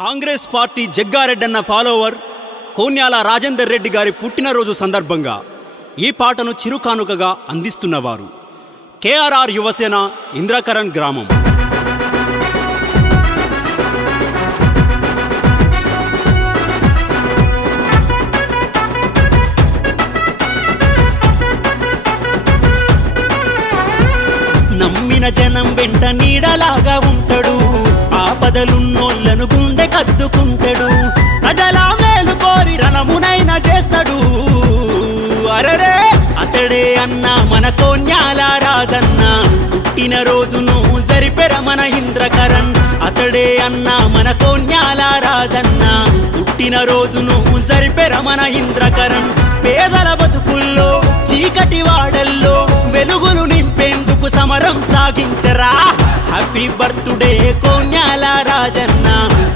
Congress party జగ్గారెడ్డన్న follower కోన్యాల Rajender Reddy గారి పుట్టినరోజు సందర్భంగా ఈ పాటను చిరుకానుకగా అందిస్తున్నవారు కేఆర్ఆర్ యువసేన ఇంద్రకరణ్ గ్రామం. నమ్మిన జనం వెంట నీడలాగా ఉంటాడు, ఆపదలున్నోళ్లను గుండె కద్దుకుంటాడు, ప్రజల మేలు కోరి రణమునైనా చేస్తాడు. అరరే అతడే అన్న మన కోన్యాల రాజన్న, పుట్టిన రోజును జరిపెర మన ఇంద్రకరణ్. అతడే అన్న మన కోన్యాల రాజన్న, పుట్టిన రోజును జరిపెర మన ఇంద్రకరణ్. పేదల బతుకుల్లో చీకటి వాడల్లో వెలుగులు నింపేందుకు సమరం సాగించరా. హ్యాపీ బర్త్డే కోన్యాల రాజన్న,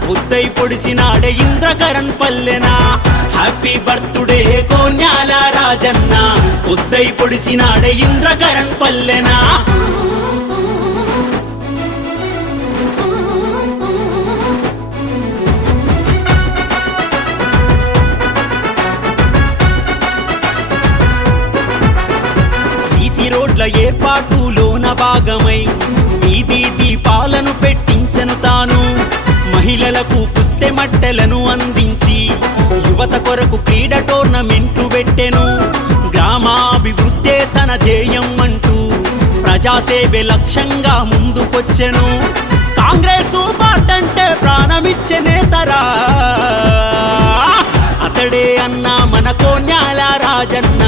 ముద్దై పొడిసినాడే ఇంద్రకరణ్ పల్లెనా. హ్యాపీ బర్త్డే కోన్యాల రాజన్న, ముద్దై పొడిసినాడే ఇంద్రకరణ్ పల్లెనా. రోడ్ల ఏర్పాటులోన భాగమై వీధి దీపాలను పెట్టించను తాను. మహిళలకు పుస్తె మట్టెలను అందించి యువత కొరకు క్రీడ టోర్నమెంట్లు పెట్టెను. గ్రామాభివృద్ధే తన ధ్యేయం అంటూ ప్రజాసేవే లక్ష్యంగా ముందుకొచ్చెను. కాంగ్రెస్ పార్టీ ప్రాణమిచ్చే నేతరా. అతడే అన్న మన కోన్యాల రాజన్న,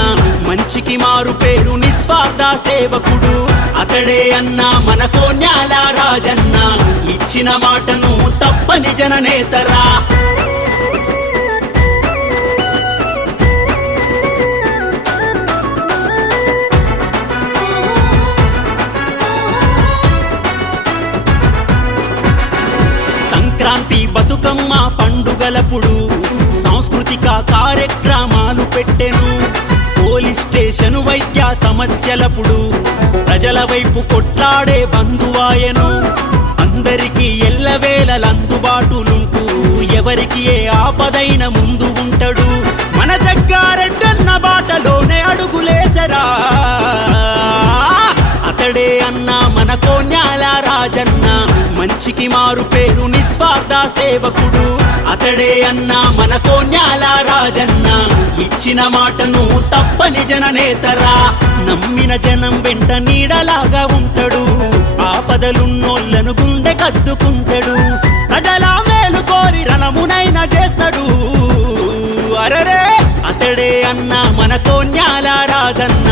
మంచికి మారు పేరు నిస్వార్థ సేవకుడు. అతడే అన్న మన కోన్యాల రాజన్న, ఇచ్చిన మాటను తప్పని జననేతరా. సంక్రాంతి బతుకమ్మ పండుగలప్పుడు సాంస్కృతిక కార్యక్రమాలు పెట్టెను. పోలీస్ స్టేషను వైద్య సమస్యలప్పుడు ప్రజల వైపు కొట్లాడే బంధువాయను. అందరికీ ఎల్లవేళలందుబాటులుంటూ ఎవరికి ఏ ఆపదైన ముందు ఉంటాడు. మన జగ్గారెడ్డన్న బాటలోనే అడుగులేసరా. అతడే అన్న మన కోన్యాల రాజన్న, మంచికి మారు పేరు నిస్వార్థ సేవకుడు. అతడే అన్న మన కోన్యాల రాజన్న, ఇచ్చిన మాటను తప్పని జననేతరా. నమ్మిన జనం వెంట నీడలాగా ఉంటాడు, ఆపదలున్నోళ్లను గుండె కద్దుకుంటాడు, ప్రజల మేలు కోరి రణమునైనా చేస్తాడు. అరరే అతడే అన్న మన కోన్యాల రాజన్న,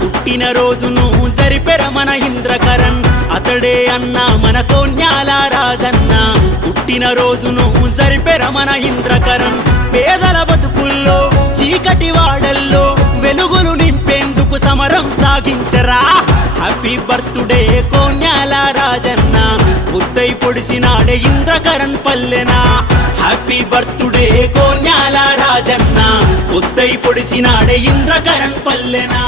పుట్టిన రోజును జరిపెర మన ఇంద్రకరణ్. అతడే అన్న మన కోన్యాల రాజన్న, పుట్టిన రోజును జరిపెర మన ఇంద్రకరణ్. పేదల బతుకుల్లో చీకటి వాడల్లో వెలుగులు నింపేందుకు సమరం సాగించరా. హ్యాపీ బర్త్డే కోన్యాల రాజన్న, ముద్దై పొడిసినాడే ఇంద్రకరణ్ పల్లెనా. హ్యాపీ బర్త్డే కోన్యాల రాజన్న, ముద్దై పొడిసినాడే ఇంద్రకరణ్ పల్లెనా.